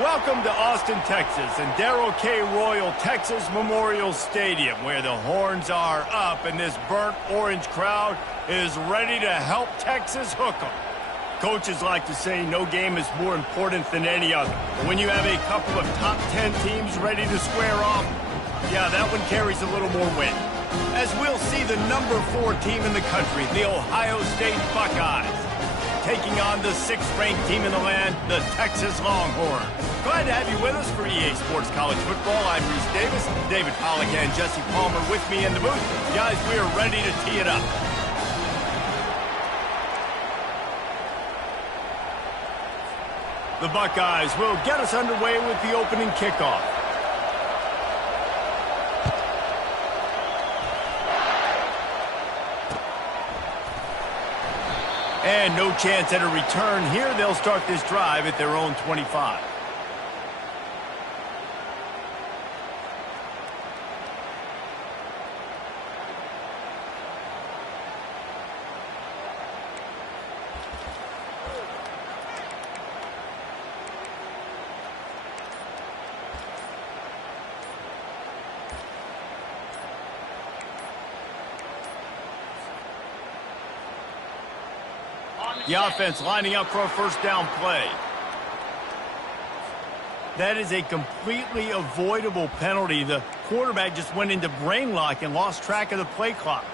Welcome to Austin, Texas, and Darrell K. Royal Texas Memorial Stadium, where the horns are up and this burnt orange crowd is ready to help Texas hook 'em. Coaches like to say no game is more important than any other. But when you have a couple of top 10 teams ready to square off, yeah, that one carries a little more weight. As we'll see the number 4 team in the country, the Ohio State Buckeyes, taking on the 6th-ranked team in the land, the Texas Longhorns. Glad to have you with us for EA Sports College Football. I'm Reese Davis, David Pollack and Jesse Palmer with me in the booth. Guys, we are ready to tee it up. The Buckeyes will get us underway with the opening kickoff. And no chance at a return here. They'll start this drive at their own 25. The offense lining up for a first down play. That is a completely avoidable penalty. The quarterback just went into brain lock and lost track of the play clock.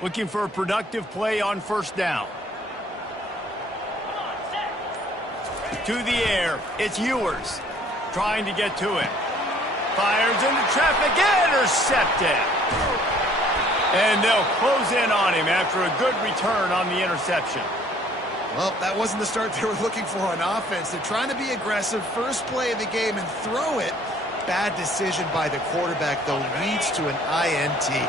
Looking for a productive play on first down. To the air, it's Ewers. Trying to get to it. Fires into traffic, intercepted. And they'll close in on him after a good return on the interception. Well, that wasn't the start they were looking for on offense. They're trying to be aggressive, first play of the game, and throw it. Bad decision by the quarterback, though, leads to an INT.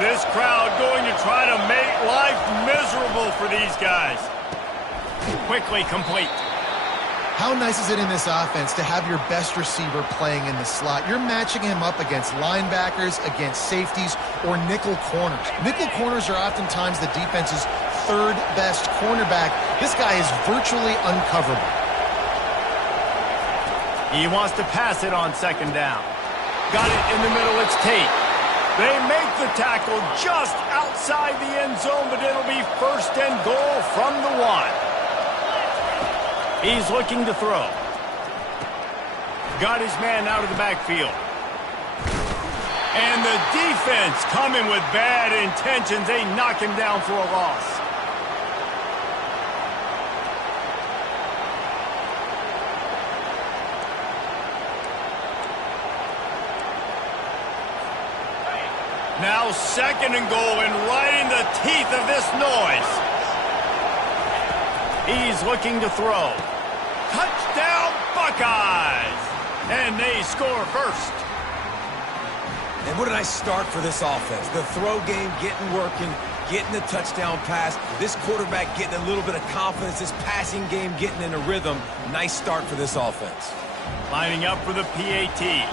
This crowd going to try to make life miserable for these guys. Quickly complete. How nice is it in this offense to have your best receiver playing in the slot? You're matching him up against linebackers, against safeties, or nickel corners. Nickel corners are oftentimes the defense's third best cornerback. This guy is virtually uncoverable. He wants to pass it on second down. Got it in the middle, it's Tate. They make the tackle just outside the end zone, but it'll be first and goal from the 1. He's looking to throw. Got his man out of the backfield. And the defense coming with bad intentions. They knock him down for a loss. Now second and goal, and right in the teeth of this noise. He's looking to throw. Touchdown, Buckeyes! And they score first. And what a nice start for this offense. The throw game getting working, getting the touchdown pass. This quarterback getting a little bit of confidence. This passing game getting in a rhythm. Nice start for this offense. Lining up for the PAT.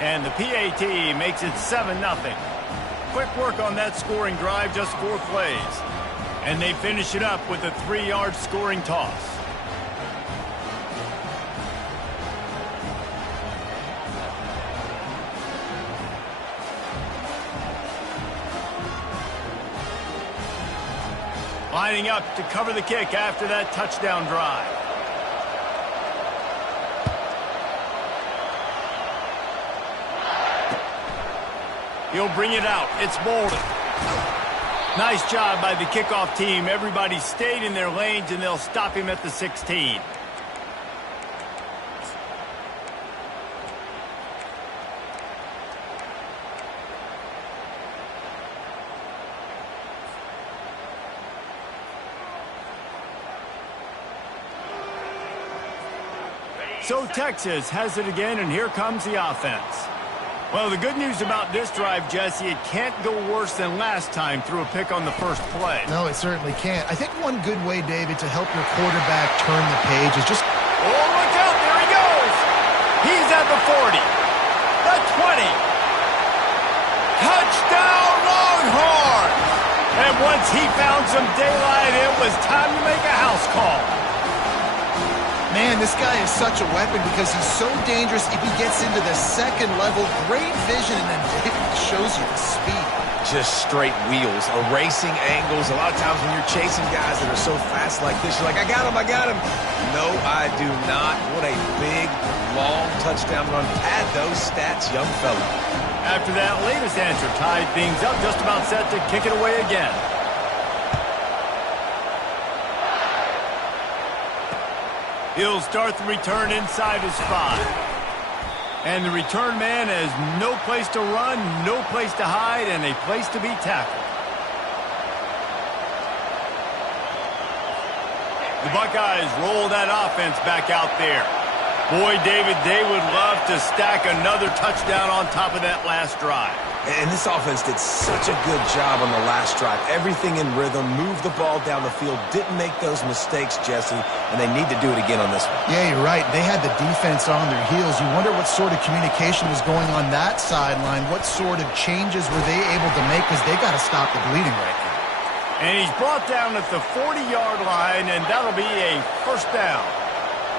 And the PAT makes it 7-0. Quick work on that scoring drive, just 4 plays. And they finish it up with a 3-yard scoring toss. Lining up to cover the kick after that touchdown drive. He'll bring it out. It's Bolden. Nice job by the kickoff team. Everybody stayed in their lanes, and they'll stop him at the 16. So Texas has it again, and here comes the offense. Well, the good news about this drive, Jesse, it can't go worse than last time through a pick on the first play. No, it certainly can't. I think one good way, David, to help your quarterback turn the page is just... Oh, look out! There he goes! He's at the 40. The 20. Touchdown, Longhorns! And once he found some daylight, it was time to make a house call. Man, this guy is such a weapon because he's so dangerous if he gets into the second level. Great vision, and then it shows you the speed. Just straight wheels, erasing angles. A lot of times when you're chasing guys that are so fast like this, you're like, I got him, I got him. No, I do not. What a big, long touchdown run. Pad those stats, young fella. After that latest answer tied things up, just about set to kick it away again. He'll start the return inside his 5. And the return man has no place to run, no place to hide, and a place to be tackled. The Buckeyes roll that offense back out there. Boy, David, they would love to stack another touchdown on top of that last drive. And this offense did such a good job on the last drive. Everything in rhythm, moved the ball down the field, didn't make those mistakes, Jesse, and they need to do it again on this one. Yeah, you're right. They had the defense on their heels. You wonder what sort of communication was going on that sideline. What sort of changes were they able to make, because they got to stop the bleeding right now. And he's brought down at the 40-yard line, and that'll be a first down.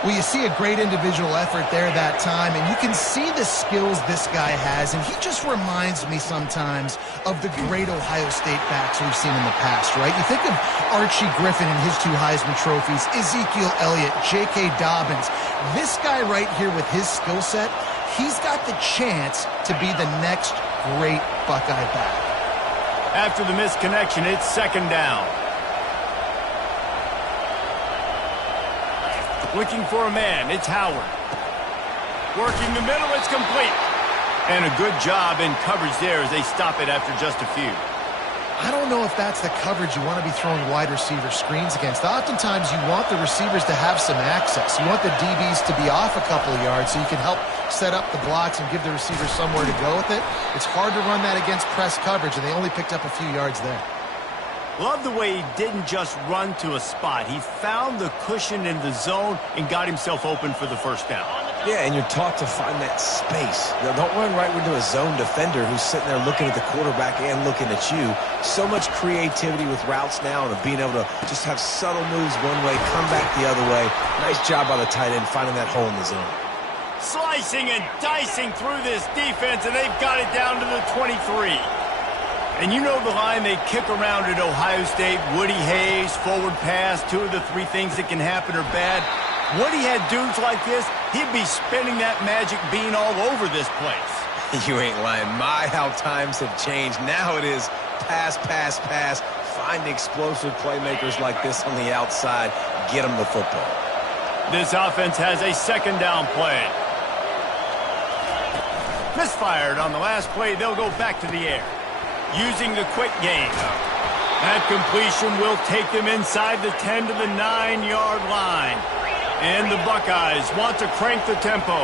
Well, you see a great individual effort there that time, and you can see the skills this guy has, and he just reminds me sometimes of the great Ohio State backs we've seen in the past, right? You think of Archie Griffin and his 2 Heisman trophies, Ezekiel Elliott, J.K. Dobbins. This guy right here with his skill set, he's got the chance to be the next great Buckeye back. After the missed connection, it's second down. Looking for a man, it's Howard. Working the middle, it's complete. And a good job in coverage there as they stop it after just a few. I don't know if that's the coverage you want to be throwing wide receiver screens against. Oftentimes you want the receivers to have some access. You want the DBs to be off a couple of yards so you can help set up the blocks and give the receivers somewhere to go with it. It's hard to run that against press coverage, and they only picked up a few yards there. Love the way he didn't just run to a spot. He found the cushion in the zone and got himself open for the first down. Yeah, and you're taught to find that space. Now, don't run right into a zone defender who's sitting there looking at the quarterback and looking at you. So much creativity with routes now and being able to just have subtle moves one way, come back the other way. Nice job by the tight end finding that hole in the zone. Slicing and dicing through this defense, and they've got it down to the 23. And you know the line they kick around at Ohio State, Woody Hayes, forward pass, 2 of the 3 things that can happen are bad. Woody had dudes like this, he'd be spinning that magic bean all over this place. You ain't lying. My, how times have changed. Now it is pass, pass, pass. Find explosive playmakers like this on the outside. Get them the football. This offense has a second down play. Misfired on the last play, they'll go back to the air. Using the quick game. That completion will take them inside the 10 to the 9-yard line. And the Buckeyes want to crank the tempo.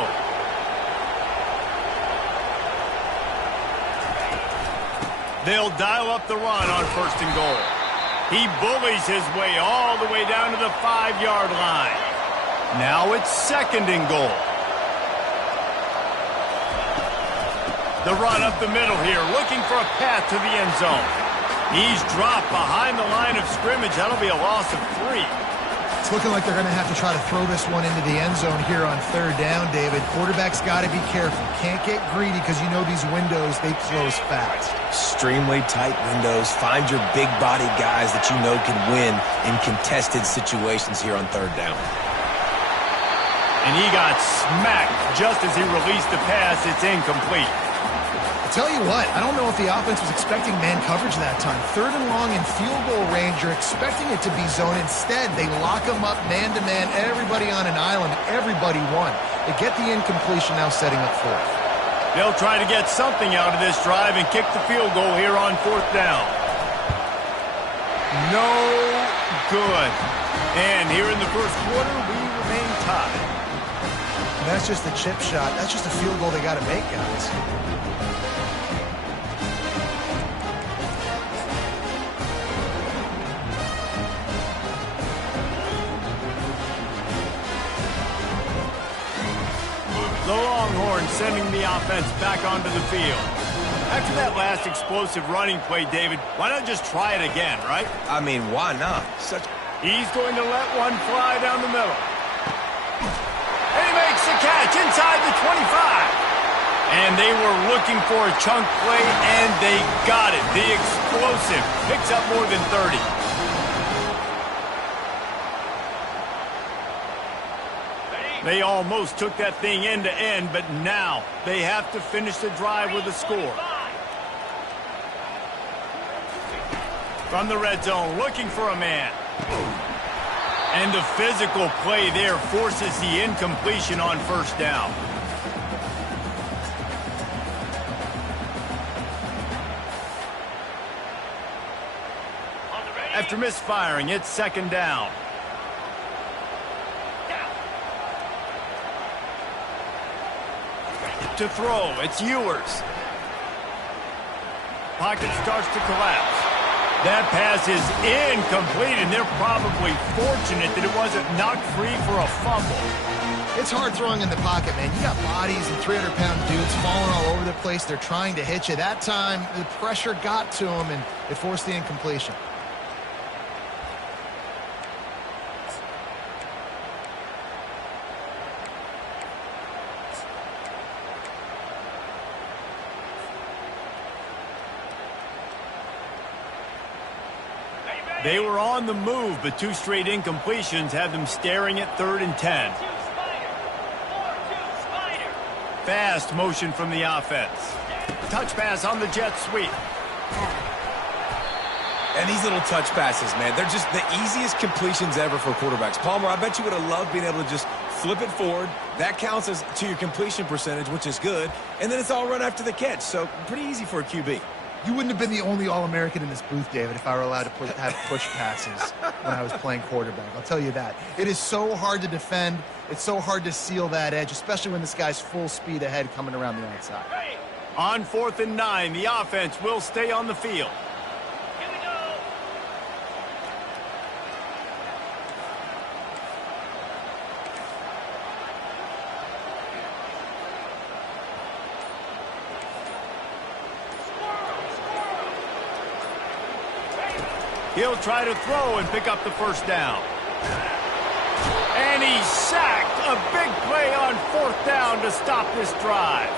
They'll dial up the run on first and goal. He bullies his way all the way down to the 5-yard line. Now it's second and goal. The run up the middle here, looking for a path to the end zone. He's dropped behind the line of scrimmage. That'll be a loss of 3. It's looking like they're going to have to try to throw this one into the end zone here on third down, David. Quarterback's got to be careful. Can't get greedy because you know these windows, they close fast. Extremely tight windows. Find your big-bodied guys that you know can win in contested situations here on third down. And he got smacked just as he released the pass. It's incomplete. Tell you what, I don't know if the offense was expecting man coverage that time. Third and long in field goal range, you're expecting it to be zone. Instead, they lock them up man-to-man, everybody on an island, everybody won. They get the incompletion, now setting up fourth. They'll try to get something out of this drive and kick the field goal here on fourth down. No good. And here in the first quarter, we remain tied. And that's just a chip shot. That's just a field goal they got to make, guys. The Longhorns sending the offense back onto the field. After that last explosive running play, David, why not just try it again, right? I mean, why not? He's going to let one fly down the middle. And he makes the catch inside the 25. And they were looking for a chunk play, and they got it. The explosive picks up more than 30. They almost took that thing end to end, but now they have to finish the drive with a score. From the red zone, looking for a man. And the physical play there forces the incompletion on first down. After misfiring, it's second down. To throw, it's Ewers. Pocket starts to collapse. That pass is incomplete, and they're probably fortunate that it wasn't knocked free for a fumble. It's hard throwing in the pocket, man. You got bodies and 300-pound dudes falling all over the place. They're trying to hit you. That time, the pressure got to them, and it forced the incompletion. They were on the move, but two straight incompletions had them staring at 3rd and 10. Fast motion from the offense. Touch pass on the jet sweep. And these little touch passes, man, they're just the easiest completions ever for quarterbacks. Palmer, I bet you would have loved being able to just flip it forward. That counts as to your completion percentage, which is good. And then it's all run after the catch, so pretty easy for a QB. You wouldn't have been the only All-American in this booth, David, if I were allowed to have push passes when I was playing quarterback. I'll tell you that. It is so hard to defend. It's so hard to seal that edge, especially when this guy's full speed ahead coming around the outside. On 4th and 9, the offense will stay on the field. He'll try to throw and pick up the first down. And he's sacked. A big play on 4th down to stop this drive.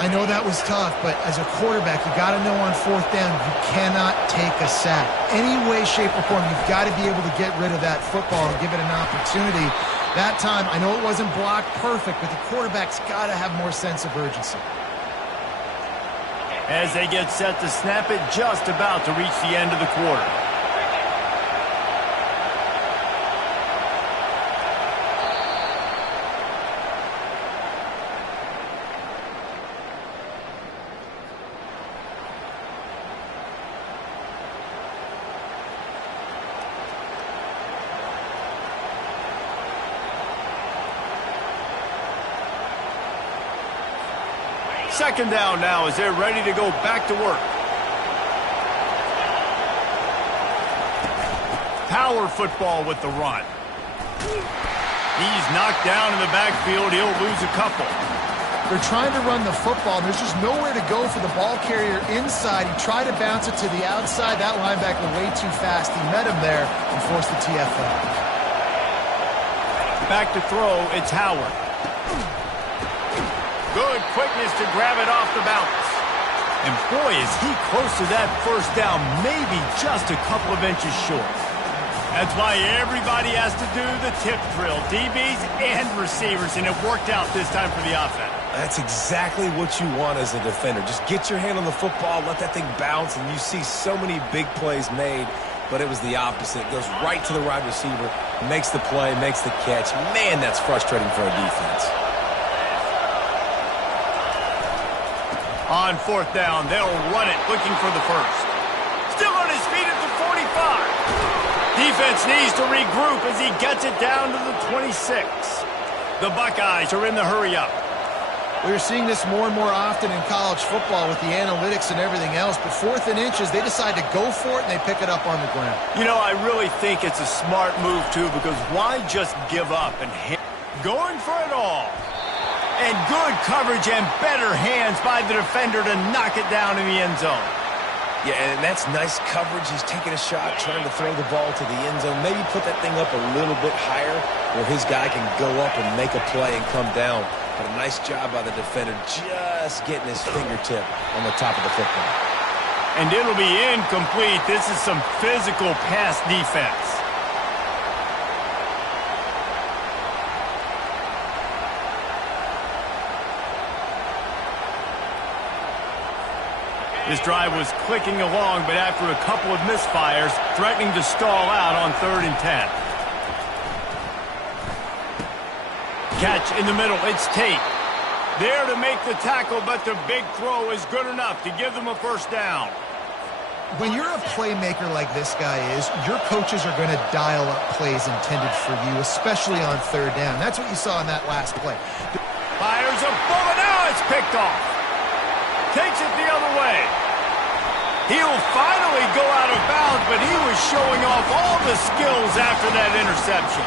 I know that was tough, but as a quarterback, you got to know on 4th down, you cannot take a sack. Any way, shape, or form, you've got to be able to get rid of that football and give it an opportunity. That time, I know it wasn't blocked perfect, but the quarterback's got to have more sense of urgency. As they get set to snap it, just about to reach the end of the quarter. Second down now as they're ready to go back to work. Power football with the run. He's knocked down in the backfield. He'll lose a couple. They're trying to run the football. There's just nowhere to go for the ball carrier inside. He tried to bounce it to the outside. That linebacker way too fast. He met him there and forced the TFL. Back to throw, it's Howard. Good quickness to grab it off the bounce. And boy, is he close to that first down, maybe just a couple of inches short. That's why everybody has to do the tip drill, DBs and receivers, and it worked out this time for the offense. That's exactly what you want as a defender. Just get your hand on the football, let that thing bounce, and you see so many big plays made, but it was the opposite. It goes right to the wide receiver, makes the play, makes the catch. Man, that's frustrating for a defense. On fourth down, they'll run it, looking for the first. Still on his feet at the 45. Defense needs to regroup as he gets it down to the 26. The Buckeyes are in the hurry-up. We're seeing this more and more often in college football with the analytics and everything else, but 4th and inches, they decide to go for it, and they pick it up on the ground. You know, I really think it's a smart move, too, because why just give up and going for it all? And good coverage and better hands by the defender to knock it down in the end zone. Yeah, and that's nice coverage. He's taking a shot, trying to throw the ball to the end zone. Maybe put that thing up a little bit higher where his guy can go up and make a play and come down. But a nice job by the defender just getting his fingertip on the top of the football. And it'll be incomplete. This is some physical pass defense. This drive was clicking along, but after a couple of misfires, threatening to stall out on 3rd and 10. Catch in the middle, it's Tate. There to make the tackle, but the big throw is good enough to give them a first down. When you're a playmaker like this guy is, your coaches are going to dial up plays intended for you, especially on 3rd down. That's what you saw in that last play. Fires a bullet, now it's picked off. Takes it the other way. He'll finally go out of bounds, but he was showing off all the skills after that interception.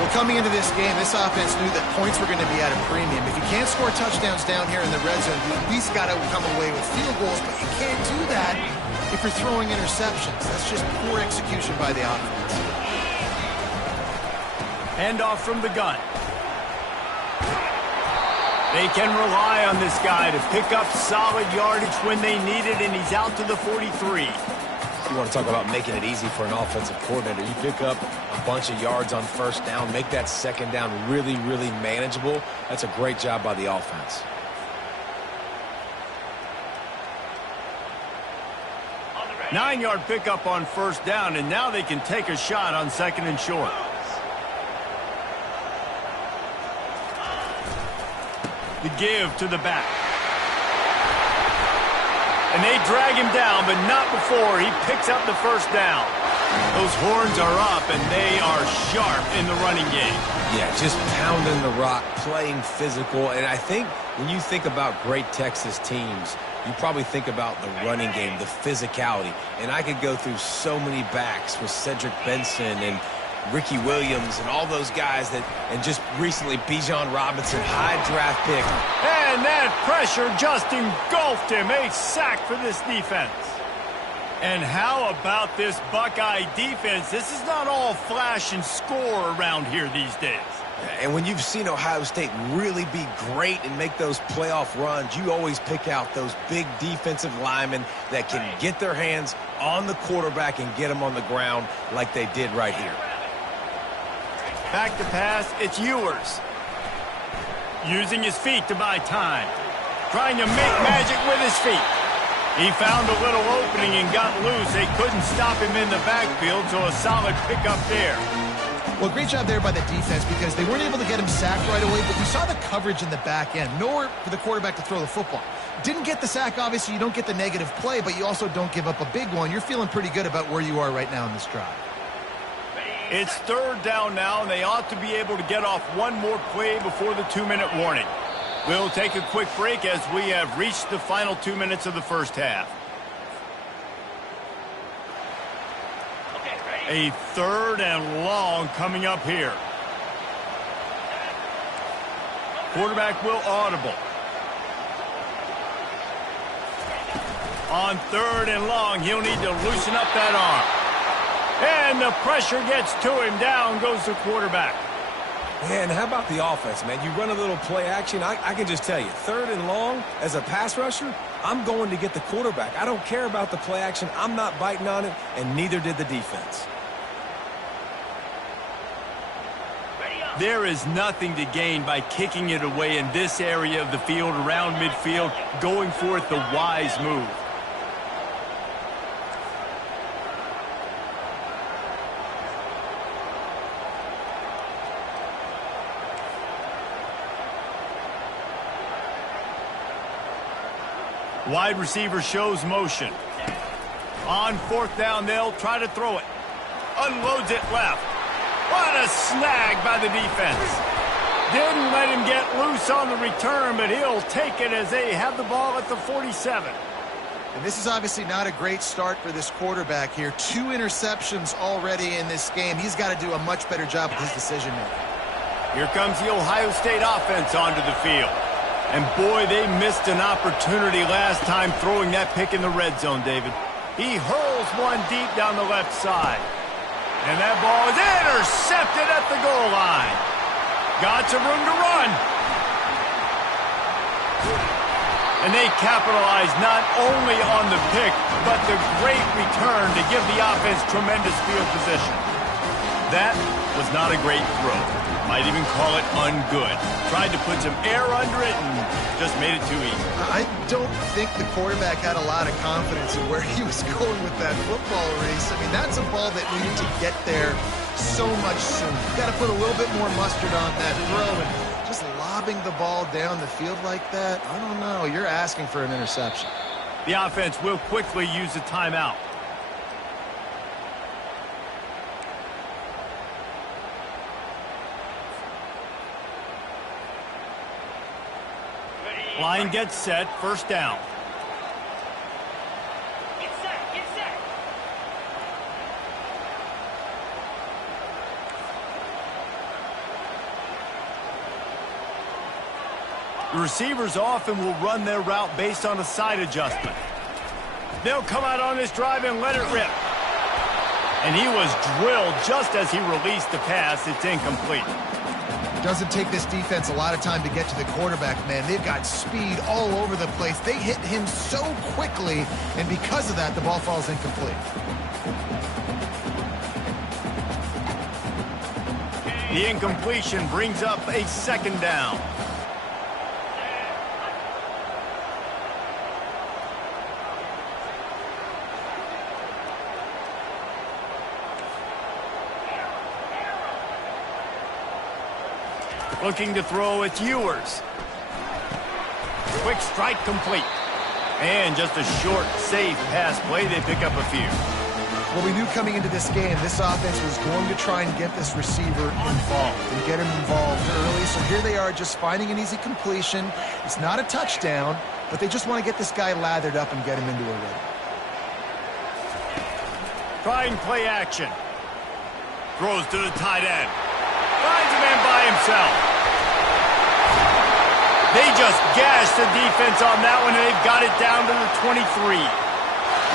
Well, coming into this game, this offense knew that points were going to be at a premium. If you can't score touchdowns down here in the red zone, you at least got to come away with field goals, but you can't do that if you're throwing interceptions. That's just poor execution by the offense. Handoff from the gun. They can rely on this guy to pick up solid yardage when they need it, and he's out to the 43. You want to talk about making it easy for an offensive coordinator. You pick up a bunch of yards on 1st down, make that 2nd down really, really manageable. That's a great job by the offense. Nine-yard pickup on 1st down, and now they can take a shot on 2nd and short. The give to the back. And they drag him down, but not before he picks up the first down. Those horns are up, and they are sharp in the running game. Yeah, just pounding the rock, playing physical. And I think when you think about great Texas teams, you probably think about the running game, the physicality. And I could go through so many backs with Cedric Benson and Ricky Williams and all those guys that, and just recently Bijan Robinson, high draft pick. And that pressure just engulfed him. A sack for this defense. And how about this Buckeye defense? This is not all flash and score around here these days. And when you've seen Ohio State really be great and make those playoff runs, you always pick out those big defensive linemen that can get their hands on the quarterback and get them on the ground like they did right here. Back to pass, it's Ewers. Using his feet to buy time. Trying to make magic with his feet. He found a little opening and got loose. They couldn't stop him in the backfield, so a solid pickup there. Well, great job there by the defense because they weren't able to get him sacked right away, but you saw the coverage in the back end. Nowhere for the quarterback to throw the football. Didn't get the sack, obviously. You don't get the negative play, but you also don't give up a big one. You're feeling pretty good about where you are right now in this drive. It's 3rd down now, and they ought to be able to get off one more play before the 2-minute warning. We'll take a quick break as we have reached the final 2 minutes of the first half. A 3rd and long coming up here. Quarterback will audible. On 3rd and long, he'll need to loosen up that arm. And the pressure gets to him. Down goes the quarterback. And how about the offense, man? You run a little play action. I can just tell you, 3rd and long, as a pass rusher, I'm going to get the quarterback. I don't care about the play action. I'm not biting on it, and neither did the defense. There is nothing to gain by kicking it away in this area of the field around midfield, going for it the wise move. Wide receiver shows motion. On 4th down, they'll try to throw it. Unloads it left. What a snag by the defense. Didn't let him get loose on the return, but he'll take it as they have the ball at the 47. And this is obviously not a great start for this quarterback here. 2 interceptions already in this game. He's got to do a much better job with his decision-making. Here comes the Ohio State offense onto the field. And boy, they missed an opportunity last time throwing that pick in the red zone, David. He hurls one deep down the left side. And that ball is intercepted at the goal line. Got some room to run. And they capitalize not only on the pick, but the great return to give the offense tremendous field position. That was not a great throw. Might even call it ungood. Tried to put some air under it and just made it too easy. I don't think the quarterback had a lot of confidence in where he was going with that football race. I mean, that's a ball that needed to get there so much sooner. You got to put a little bit more mustard on that throw, and just lobbing the ball down the field like that, I don't know. You're asking for an interception. The offense will quickly use a timeout. Line gets set, 1st down. Get set, get set. The receivers often will run their route based on a side adjustment. They'll come out on this drive and let it rip. And he was drilled just as he released the pass. It's incomplete. Doesn't take this defense a lot of time to get to the quarterback, man. They've got speed all over the place. They hit him so quickly, and because of that, the ball falls incomplete. The incompletion brings up a 2nd down. Looking to throw, it's Ewers. Quick strike complete. And just a short, safe pass play. They pick up a few. Well, we knew coming into this game, this offense was going to try and get this receiver involved and get him involved early. So here they are just finding an easy completion. It's not a touchdown, but they just want to get this guy lathered up and get him into a rhythm. Trying play action. Throws to the tight end. Finds a man by himself. They just gashed the defense on that one, and they've got it down to the 23.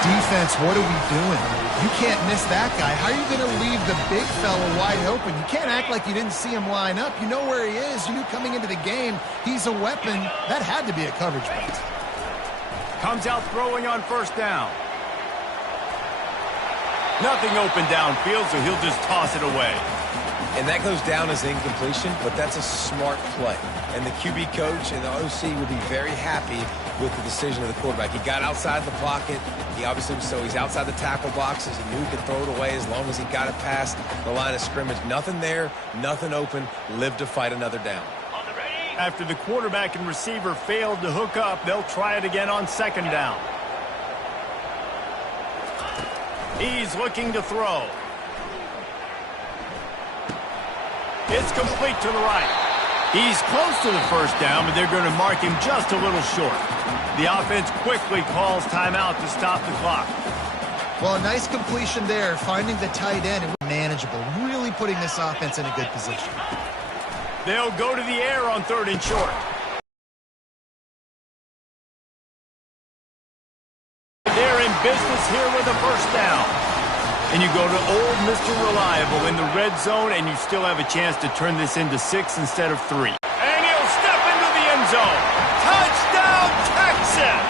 Defense, what are we doing? You can't miss that guy. How are you going to leave the big fella wide open? You can't act like you didn't see him line up. You know where he is. You knew coming into the game he's a weapon. That had to be a coverage bounce. Comes out throwing on 1st down. Nothing open downfield, so he'll just toss it away. And that goes down as incompletion, but that's a smart play. And the QB coach and the OC will be very happy with the decision of the quarterback. He got outside the pocket. He obviously, so he's outside the tackle boxes. He knew he could throw it away as long as he got it past the line of scrimmage. Nothing there, nothing open. Live to fight another down. After the quarterback and receiver failed to hook up, they'll try it again on 2nd down. He's looking to throw. It's complete to the right. He's close to the 1st down, but they're going to mark him just a little short. The offense quickly calls timeout to stop the clock. Well, a nice completion there, finding the tight end and manageable, really putting this offense in a good position. They'll go to the air on 3rd and short. They're in business here with a 1st down. And you go to old Mr. Reliable in the red zone, and you still have a chance to turn this into 6 instead of 3. And he'll step into the end zone. Touchdown, Texas!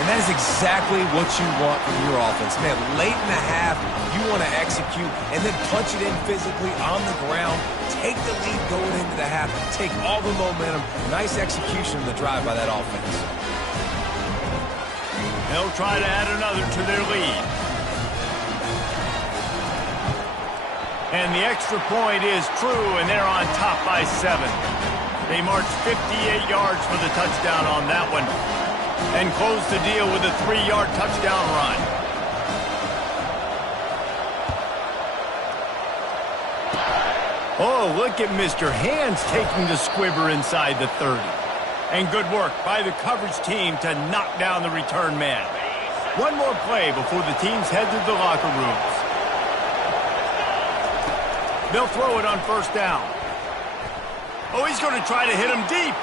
And that is exactly what you want from your offense. Man, late in the half, you want to execute and then punch it in physically on the ground. Take the lead going into the half. Take all the momentum. Nice execution of the drive by that offense. They'll try to add another to their lead. And the extra point is true, and they're on top by 7. They marched 58 yards for the touchdown on that one and closed the deal with a 3-yard touchdown run. Oh, look at Mr. Hands taking the squibber inside the 30. And good work by the coverage team to knock down the return man. One more play before the teams head to the locker rooms. They'll throw it on first down. Oh, he's going to try to hit him deep.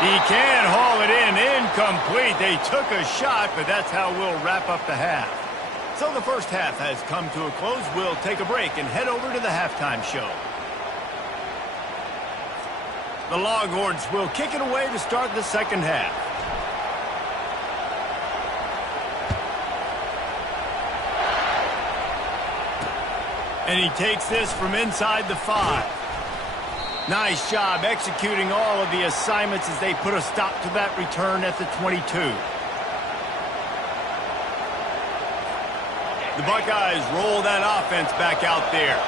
He can haul it in. Incomplete. They took a shot, but that's how we'll wrap up the half. So the first half has come to a close. We'll take a break and head over to the halftime show. The Longhorns will kick it away to start the second half. And he takes this from inside the 5. Nice job executing all of the assignments as they put a stop to that return at the 22. The Buckeyes roll that offense back out there.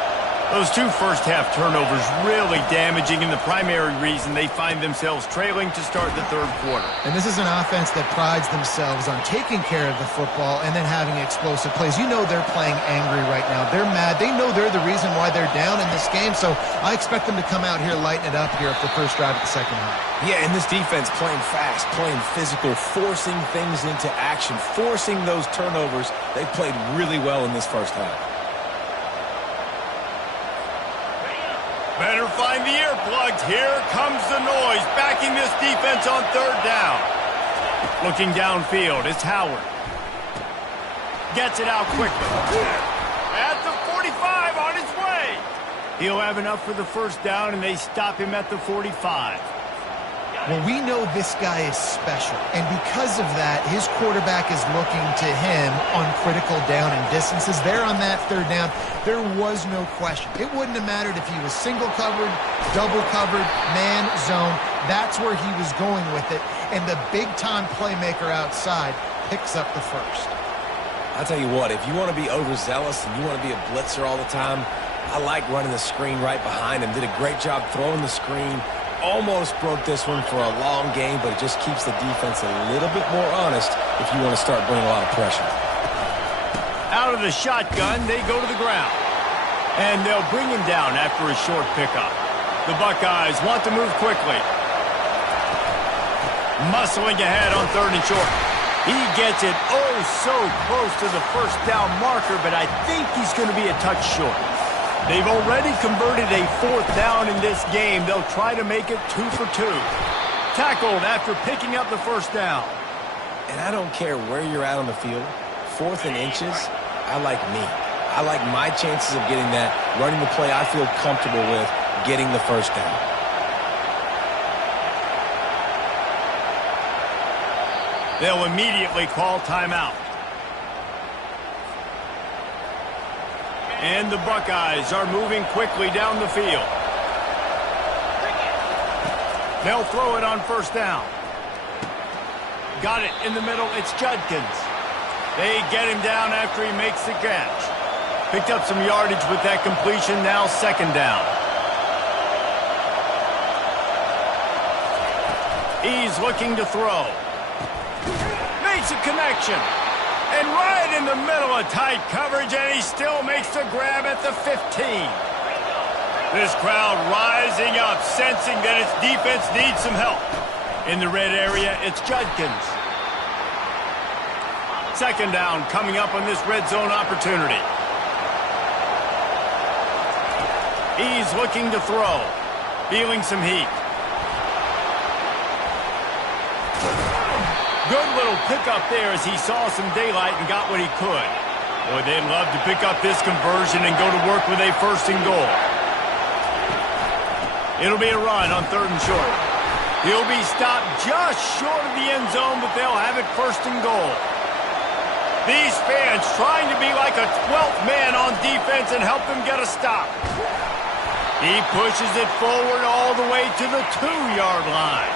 Those 2 first-half turnovers really damaging, and the primary reason they find themselves trailing to start the third quarter. And this is an offense that prides themselves on taking care of the football and then having explosive plays. You know they're playing angry right now. They're mad. They know they're the reason why they're down in this game, so I expect them to come out here, lighten it up here for the first drive of the second half. Yeah, and this defense playing fast, playing physical, forcing things into action, forcing those turnovers. They played really well in this first half. Better find the earplugs. Here comes the noise, backing this defense on third down. Looking downfield, it's Howard. Gets it out quickly. At the 45, on his way. He'll have enough for the first down, and they stop him at the 45. Well, we know this guy is special, and because of that, his quarterback is looking to him on critical down and distances. There on that third down, there was no question. It wouldn't have mattered if he was single covered, double covered, man, zone. That's where he was going with it, and the big-time playmaker outside picks up the first. I'll tell you what, if you want to be overzealous and you want to be a blitzer all the time, I like running the screen right behind him. Did a great job throwing the screen. Almost broke this one for a long game, but it just keeps the defense a little bit more honest if you want to start bringing a lot of pressure. Out of the shotgun, they go to the ground. And they'll bring him down after a short pickup. The Buckeyes want to move quickly. Muscling ahead on third and short. He gets it oh so close to the first down marker, but I think he's going to be a touch short. They've already converted a 4th down in this game. They'll try to make it 2 for 2. Tackled after picking up the first down. And I don't care where you're at on the field. 4th and inches, I like me. I like my chances of getting that, running the play I feel comfortable with, getting the first down. They'll immediately call timeout. And the Buckeyes are moving quickly down the field. They'll throw it on first down. Got it in the middle. It's Judkins. They get him down after he makes the catch. Picked up some yardage with that completion. Now second down. He's looking to throw. Makes a connection. And right in the middle of tight coverage, and he still makes the grab at the 15. This crowd rising up, sensing that its defense needs some help. In the red area, it's Judkins. Second down coming up on this red zone opportunity. He's looking to throw, feeling some heat. Good little pickup there as he saw some daylight and got what he could. Boy, they'd love to pick up this conversion and go to work with a 1st and goal. It'll be a run on 3rd and short. He'll be stopped just short of the end zone, but they'll have it 1st and goal. These fans trying to be like a 12th man on defense and help them get a stop. He pushes it forward all the way to the 2-yard line.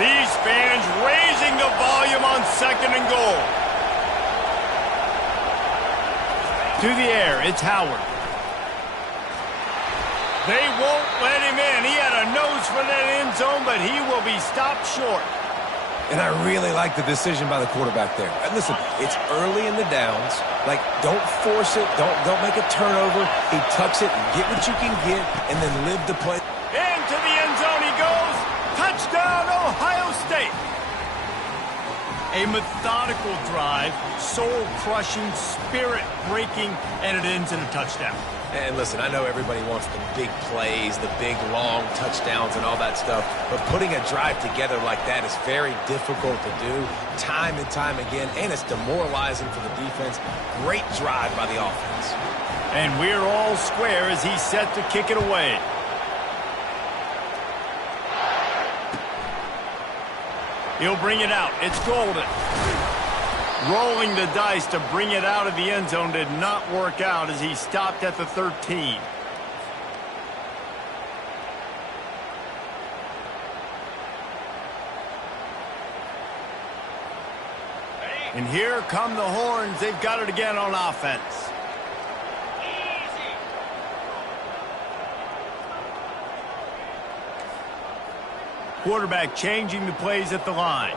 These fans raising the volume on 2nd and goal. To the air, it's Howard. They won't let him in. He had a nose for that end zone, but he will be stopped short. And I really like the decision by the quarterback there. And listen, it's early in the downs. Like, don't force it. Don't make a turnover. He tucks it and get what you can get and then live the play. Into the end zone he goes. Touchdown, Ohio State. A methodical drive, soul-crushing, spirit-breaking, and it ends in a touchdown. And listen, I know everybody wants the big plays, the big, long touchdowns and all that stuff, but putting a drive together like that is very difficult to do time and time again, and it's demoralizing for the defense. Great drive by the offense. And we're all square as he's set to kick it away. He'll bring it out. It's Golden. Rolling the dice to bring it out of the end zone did not work out as he stopped at the 13. And here come the horns. They've got it again on offense. Quarterback changing the plays at the line.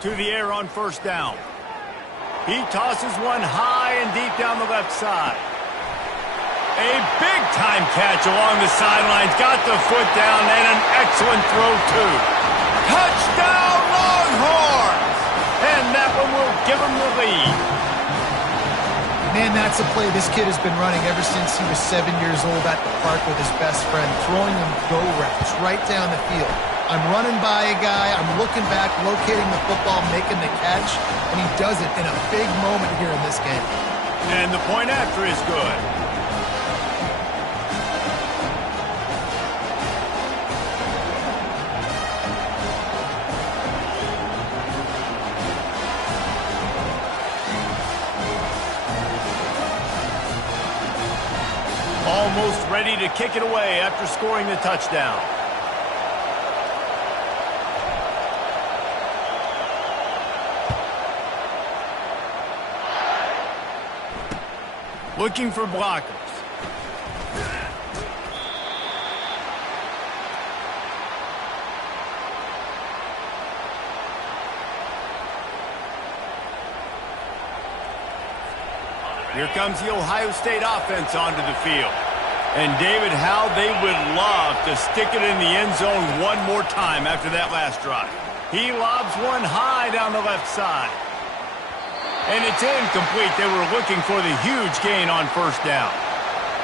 To the air on 1st down. He tosses one high and deep down the left side. A big-time catch along the sidelines. Got the foot down and an excellent throw, too. Touchdown, Longhorns! And that one will give him the lead. Man, that's a play this kid has been running ever since he was 7 years old at the park with his best friend, throwing him go routes right down the field. I'm running by a guy, I'm looking back, locating the football, making the catch, and he does it in a big moment here in this game. And the point after is good. Almost ready to kick it away after scoring the touchdown. Looking for blockers. Here comes the Ohio State offense onto the field. And David, how they would love to stick it in the end zone one more time after that last drive. He lobs one high down the left side. And it's incomplete. They were looking for the huge gain on 1st down.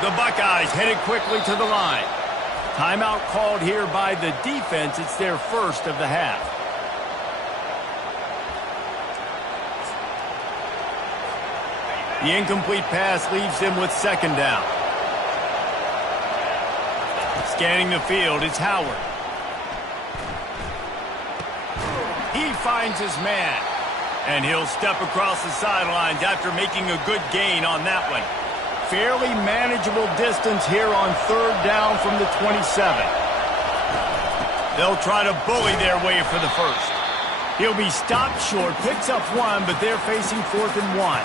The Buckeyes headed quickly to the line. Timeout called here by the defense. It's their 1st of the half. The incomplete pass leaves them with 2nd down. Scanning the field, it's Howard. He finds his man. And he'll step across the sidelines after making a good gain on that one. Fairly manageable distance here on 3rd down from the 27. They'll try to bully their way for the 1st. He'll be stopped short, picks up 1, but they're facing 4th and 1.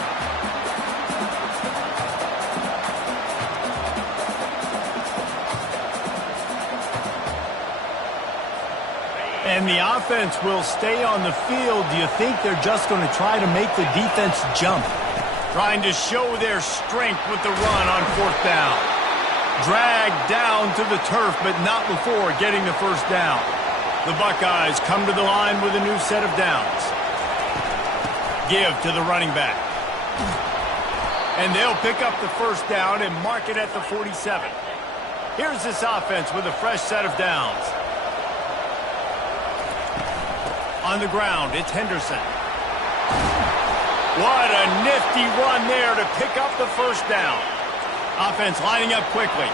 And the offense will stay on the field. Do you think they're just going to try to make the defense jump? Trying to show their strength with the run on 4th down. Dragged down to the turf, but not before getting the 1st down. The Buckeyes come to the line with a new set of downs. Give to the running back. And they'll pick up the 1st down and mark it at the 47. Here's this offense with a fresh set of downs. On the ground, it's Henderson. What a nifty run there to pick up the first down. Offense lining up quickly.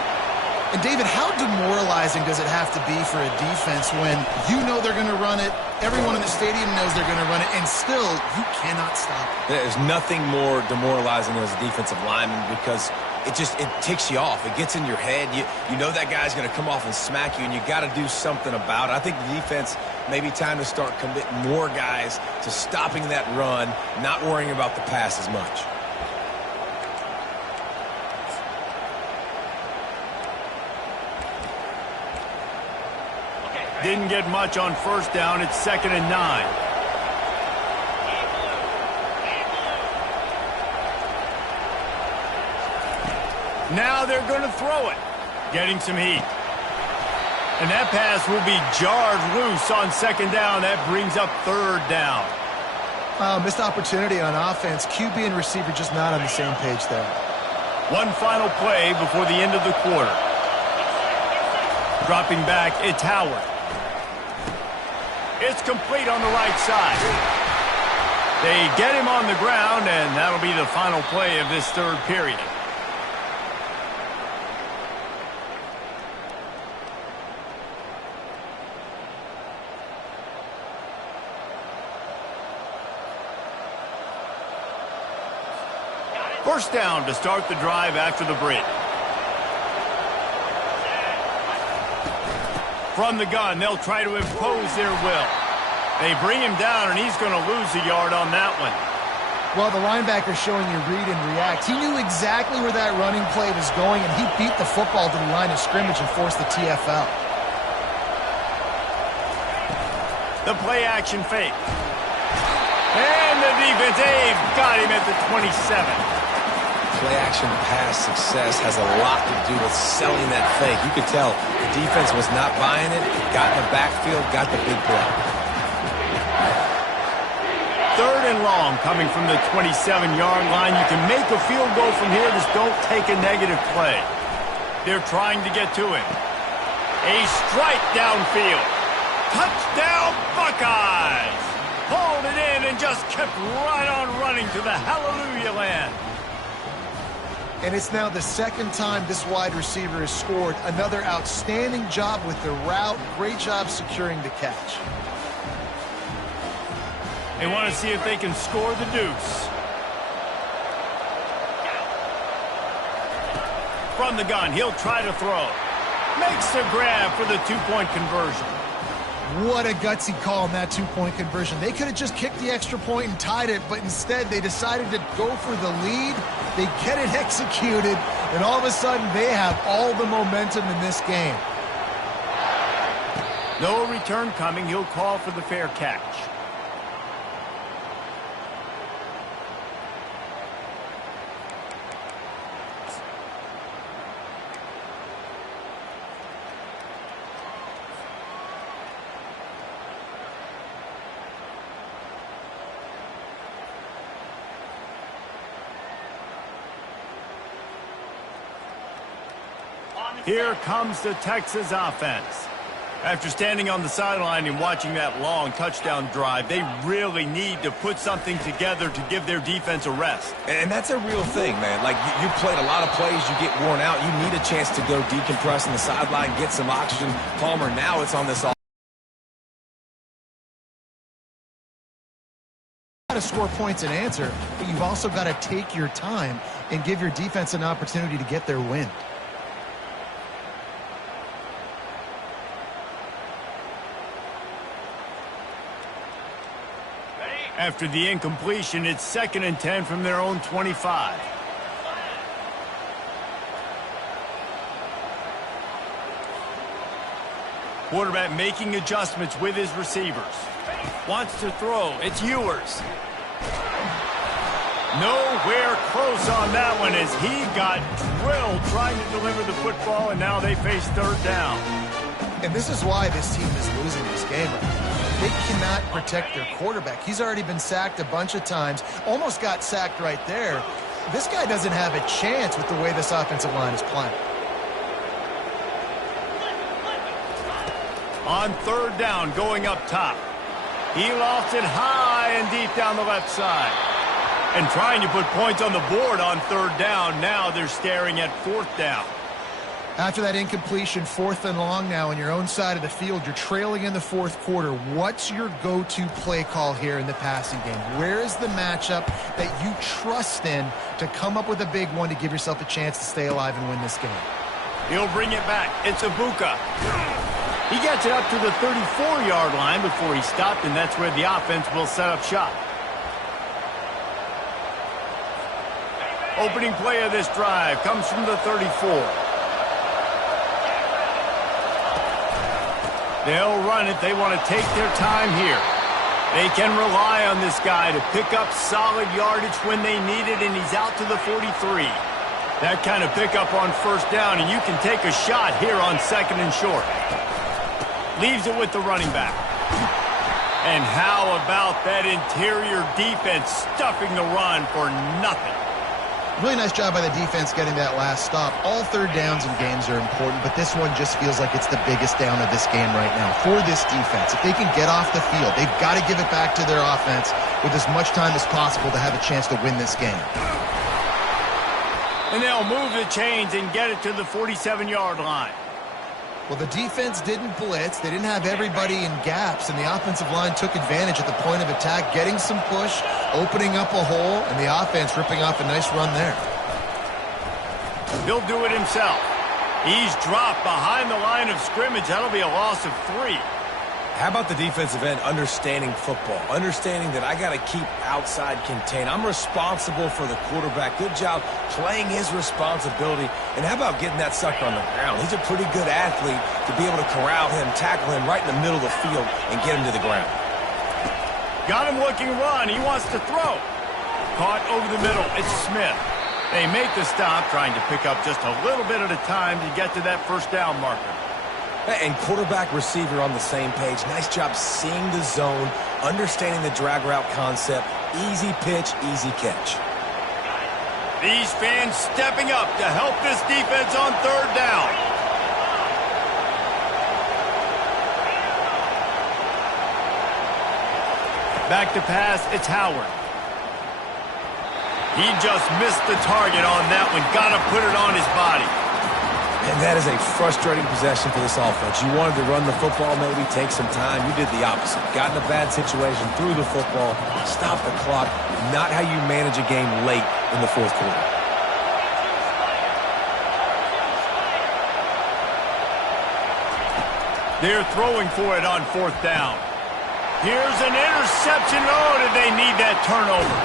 And David, how demoralizing does it have to be for a defense when you know they're going to run it, everyone in the stadium knows they're going to run it, and still you cannot stop it? There's nothing more demoralizing as a defensive lineman because it ticks you off. It gets in your head. You know that guy's going to come off and smack you, and you got to do something about it. I think the defense maybe time to start committing more guys to stopping that run, not worrying about the pass as much. Didn't get much on first down. It's 2nd and 9. Now they're going to throw it. Getting some heat. And that pass will be jarred loose on 2nd down. That brings up 3rd down. Missed opportunity on offense. QB and receiver just not on the same page there. One final play before the end of the quarter. Dropping back, it's Howard. It's complete on the right side. They get him on the ground, and that'll be the final play of this 3rd period. First down to start the drive after the break. From the gun, they'll try to impose their will. They bring him down, and he's going to lose a yard on that one. Well, the linebacker's showing you read and react. He knew exactly where that running play was going, and he beat the football to the line of scrimmage and forced the TFL. The play action fake. And the defense, they've got him at the 27. Play-action pass success has a lot to do with selling that fake. You could tell the defense was not buying it, got in the backfield, got the big play. 3rd and long coming from the 27-yard line. You can make a field goal from here, just don't take a negative play. They're trying to get to him. A strike downfield. Touchdown, Buckeyes! Hauled it in and just kept right on running to the hallelujah land. And it's now the 2nd time this wide receiver has scored. Another outstanding job with the route. Great job securing the catch. They want to see if they can score the deuce. From the gun, he'll try to throw. Makes the grab for the 2-point conversion. What a gutsy call on that 2-point conversion. They could have just kicked the extra point and tied it, but instead they decided to go for the lead. They get it executed, and all of a sudden they have all the momentum in this game. No return coming. He'll call for the fair catch. Here comes the Texas offense. After standing on the sideline and watching that long touchdown drive, they really need to put something together to give their defense a rest. And that's a real thing, man. Like, you played a lot of plays, you get worn out. You need a chance to go decompress on the sideline, get some oxygen. Palmer, now it's on this offense. To score points and answer, but you've also got to take your time and give your defense an opportunity to get their win. After the incompletion, it's 2nd and 10 from their own 25. Quarterback making adjustments with his receivers. Wants to throw. It's Ewers. Nowhere close on that one as he got drilled trying to deliver the football, and now they face 3rd down. And this is why this team is losing this game right now. They cannot protect their quarterback. He's already been sacked a bunch of times. Almost got sacked right there. This guy doesn't have a chance with the way this offensive line is playing. On 3rd down, going up top. He lofts it high and deep down the left side. And trying to put points on the board on third down. Now they're staring at fourth down. After that incompletion, 4th and long now on your own side of the field, you're trailing in the fourth quarter. What's your go-to play call here in the passing game? Where is the matchup that you trust in to come up with a big one to give yourself a chance to stay alive and win this game? He'll bring it back. It's Ibuka. He gets it up to the 34-yard line before he stopped, and that's where the offense will set up shop. Opening play of this drive comes from the 34. They'll run it. They want to take their time here. They can rely on this guy to pick up solid yardage when they need it, and he's out to the 43. That kind of pickup on first down, and you can take a shot here on 2nd and short. Leaves it with the running back. And how about that interior defense stuffing the run for nothing? Really nice job by the defense getting that last stop. All third downs in games are important, but this one just feels like it's the biggest down of this game right now for this defense. If they can get off the field, they've got to give it back to their offense with as much time as possible to have a chance to win this game. And they'll move the chains and get it to the 47-yard line. Well, the defense didn't blitz. They didn't have everybody in gaps, and the offensive line took advantage at the point of attack, getting some push, opening up a hole, and the offense ripping off a nice run there. He'll do it himself. He's dropped behind the line of scrimmage. That'll be a loss of 3. How about the defensive end understanding football, understanding that I got to keep outside contained. I'm responsible for the quarterback. Good job playing his responsibility. And how about getting that sucker on the ground? He's a pretty good athlete to be able to corral him, tackle him right in the middle of the field, and get him to the ground. Got him looking run. He wants to throw. Caught over the middle. It's Smith. They make the stop, trying to pick up just a little bit at a time to get to that first down marker. And quarterback receiver on the same page. Nice job seeing the zone, understanding the drag route concept. Easy pitch, easy catch. These fans stepping up to help this defense on third down. Back to pass, it's Howard. He just missed the target on that one. Got to put it on his body. And that is a frustrating possession for this offense. You wanted to run the football, maybe take some time. You did the opposite. Got in a bad situation, threw the football, stopped the clock. Not how you manage a game late in the fourth quarter. They're throwing for it on fourth down. Here's an interception. Oh, did they need that turnover?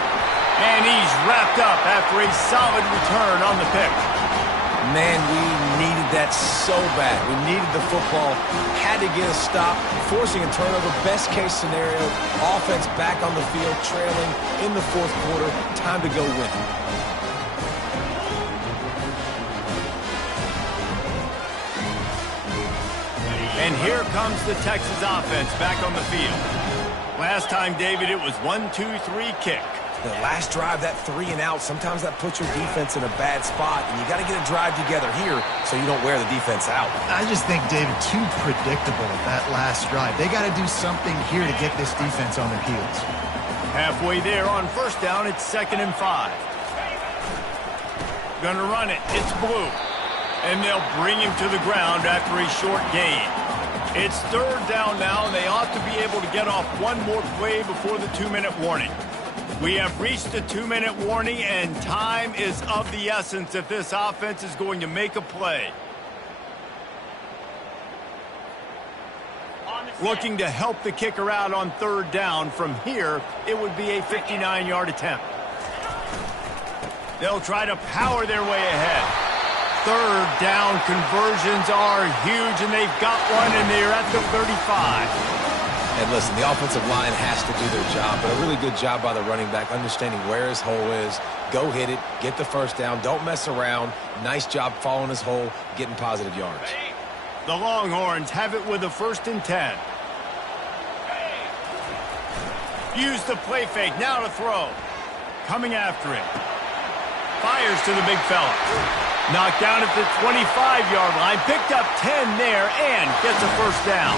And he's wrapped up after a solid return on the pick. Man, we needed that so bad. We needed the football, had to get a stop, forcing a turnover. Best case scenario, offense back on the field, trailing in the fourth quarter. Time to go win. And here comes the Texas offense back on the field. Last time, David, it was 1-2-3 kick. The last drive, that 3 and out, sometimes that puts your defense in a bad spot, and you got to get a drive together here so you don't wear the defense out. I just think, David, too predictable at that last drive. They got to do something here to get this defense on their heels. Halfway there on first down, it's 2nd and 5. Gonna run it. It's Blue. And they'll bring him to the ground after a short gain. It's third down now, and they ought to be able to get off one more play before the 2-minute warning. We have reached the 2-minute warning, and time is of the essence if this offense is going to make a play. Looking to help the kicker out on third down. From here, it would be a 59-yard attempt. They'll try to power their way ahead. Third down conversions are huge, and they've got one, and they're at the 35. And listen, the offensive line has to do their job, but a really good job by the running back, understanding where his hole is. Go hit it, get the first down, don't mess around. Nice job following his hole, getting positive yards. The Longhorns have it with a 1st and 10. Use the play fake, now to throw. Coming after him. Fires to the big fella. Knocked down at the 25-yard line, picked up 10 there, and gets a first down.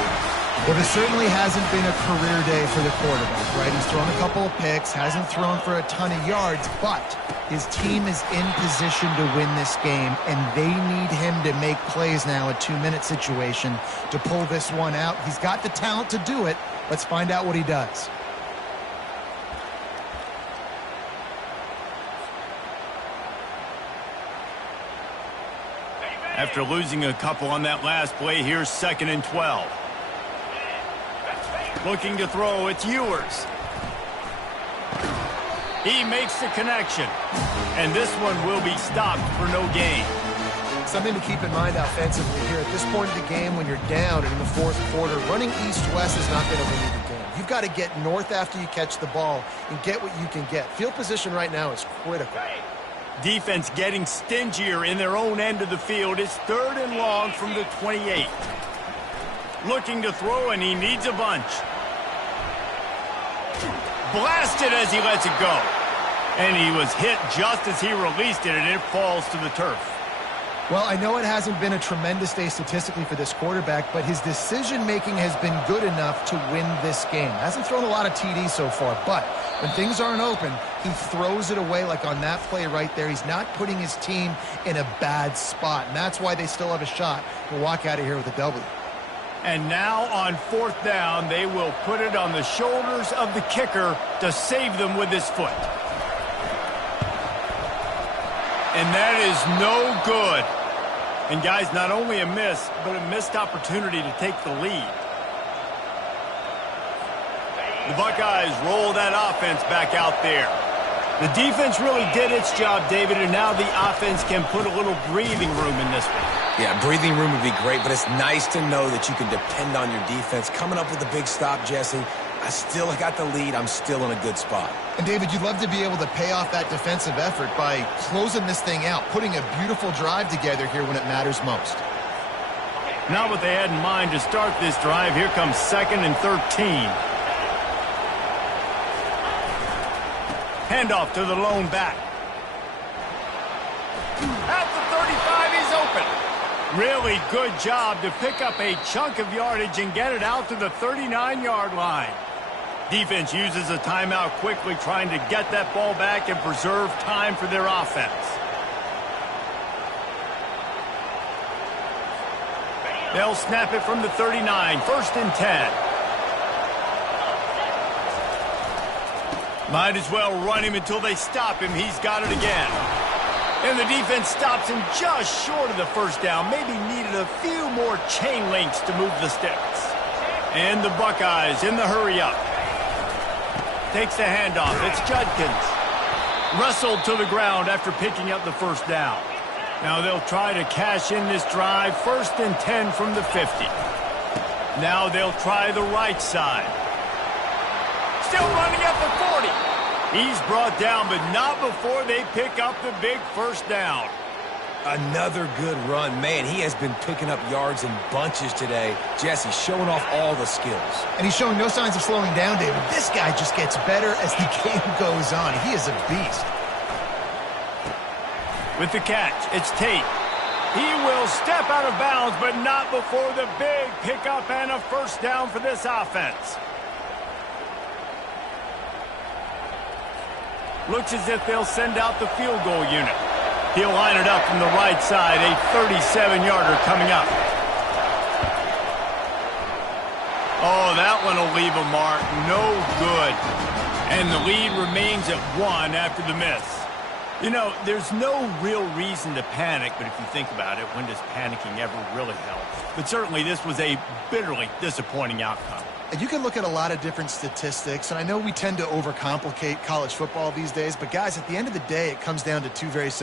Well, this certainly hasn't been a career day for the quarterback, right? He's thrown a couple of picks, hasn't thrown for a ton of yards, but his team is in position to win this game, and they need him to make plays now, a 2-minute situation, to pull this one out. He's got the talent to do it. Let's find out what he does. After losing a couple on that last play, here's 2nd and 12. Looking to throw, it's Ewers. He makes the connection, and this one will be stopped for no gain. Something to keep in mind offensively here. At this point in the game, when you're down in the fourth quarter, running east-west is not going to win you the game. You've got to get north after you catch the ball and get what you can get. Field position right now is critical. Defense getting stingier in their own end of the field. It's 3rd and long from the 28. Looking to throw, and he needs a bunch. Blasted as he lets it go. And he was hit just as he released it, and it falls to the turf. Well, I know it hasn't been a tremendous day statistically for this quarterback, but his decision-making has been good enough to win this game. Hasn't thrown a lot of TDs so far, but when things aren't open, he throws it away like on that play right there. He's not putting his team in a bad spot, and that's why they still have a shot to walk out of here with a W. And now on 4th down, they will put it on the shoulders of the kicker to save them with his foot. And that is no good. And guys, not only a miss, but a missed opportunity to take the lead. The Buckeyes roll that offense back out there. The defense really did its job, David, and now the offense can put a little breathing room in this one. Yeah, breathing room would be great, but it's nice to know that you can depend on your defense. Coming up with a big stop, Jesse, I still got the lead. I'm still in a good spot. And, David, you'd love to be able to pay off that defensive effort by closing this thing out, putting a beautiful drive together here when it matters most. Not what they had in mind to start this drive. Here comes 2nd and 13. Handoff to the lone back. At the 35, he's open. Really good job to pick up a chunk of yardage and get it out to the 39-yard line. Defense uses a timeout quickly, trying to get that ball back and preserve time for their offense. They'll snap it from the 39, 1st and 10. Might as well run him until they stop him. He's got it again. And the defense stops him just short of the first down. Maybe needed a few more chain links to move the sticks. And the Buckeyes in the hurry-up. Takes the handoff. It's Judkins. Wrestled to the ground after picking up the first down. Now they'll try to cash in this drive. 1st and 10 from the 50. Now they'll try the right side. Still running at the 40. He's brought down, but not before they pick up the big first down. Another good run. Man, he has been picking up yards in bunches today. Jesse showing off all the skills. And he's showing no signs of slowing down, David. This guy just gets better as the game goes on. He is a beast. With the catch, it's Tate. He will step out of bounds, but not before the big pickup and a first down for this offense. Looks as if they'll send out the field goal unit. He'll line it up from the right side, a 37-yarder coming up. Oh, that one will leave a mark. No good. And the lead remains at 1 after the miss. You know, there's no real reason to panic, but if you think about it, when does panicking ever really help? But certainly this was a bitterly disappointing outcome. And you can look at a lot of different statistics, and I know we tend to overcomplicate college football these days, but guys, at the end of the day, it comes down to two very simple